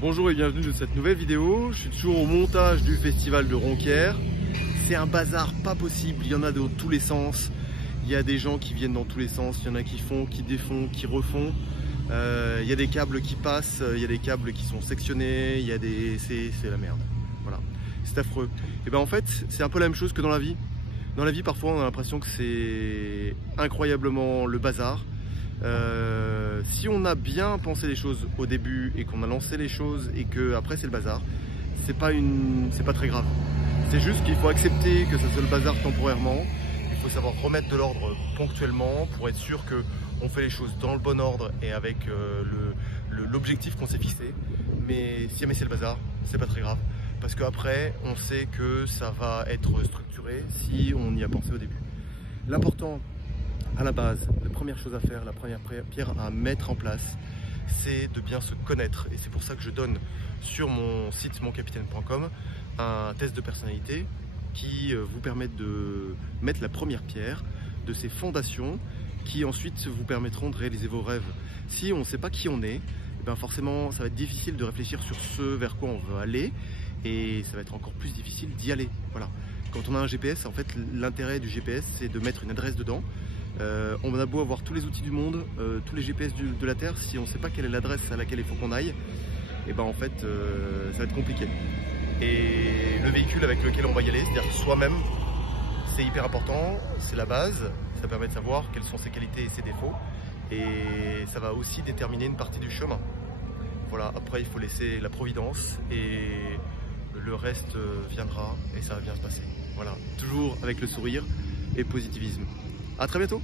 Bonjour et bienvenue dans cette nouvelle vidéo. Je suis toujours au montage du festival de Ronquières. C'est un bazar pas possible, il y en a dans tous les sens. Il y a des gens qui viennent dans tous les sens, il y en a qui font, qui défont, qui refont. Il y a des câbles qui passent, il y a des câbles qui sont sectionnés, c'est la merde. Voilà, c'est affreux. Et ben en fait, c'est un peu la même chose que dans la vie. Dans la vie, parfois, on a l'impression que c'est incroyablement le bazar. Si on a bien pensé les choses au début et qu'on a lancé les choses et que après c'est le bazar, c'est pas très grave. C'est juste qu'il faut accepter que ça soit le bazar temporairement. Il faut savoir remettre de l'ordre ponctuellement pour être sûr que on fait les choses dans le bon ordre et avec l'objectif qu'on s'est fixé. Mais si jamais c'est le bazar, c'est pas très grave parce qu'après on sait que ça va être structuré si on y a pensé au début. L'important à la base, la première chose à faire, la première pierre à mettre en place, c'est de bien se connaître. Et c'est pour ça que je donne sur mon site moncapitaine.com un test de personnalité qui vous permet de mettre la première pierre de ces fondations qui ensuite vous permettront de réaliser vos rêves. Si on ne sait pas qui on est, eh bien forcément ça va être difficile de réfléchir sur ce vers quoi on veut aller et ça va être encore plus difficile d'y aller. Voilà. Quand on a un GPS, en fait l'intérêt du GPS c'est de mettre une adresse dedans. On a beau avoir tous les outils du monde, tous les GPS de la Terre, si on ne sait pas quelle est l'adresse à laquelle il faut qu'on aille, et ben en fait ça va être compliqué. Et le véhicule avec lequel on va y aller, c'est-à-dire soi-même, c'est hyper important, c'est la base, ça permet de savoir quelles sont ses qualités et ses défauts, et ça va aussi déterminer une partie du chemin. Voilà, après il faut laisser la providence et le reste viendra et ça va bien se passer. Voilà, toujours avec le sourire et positivisme. À très bientôt.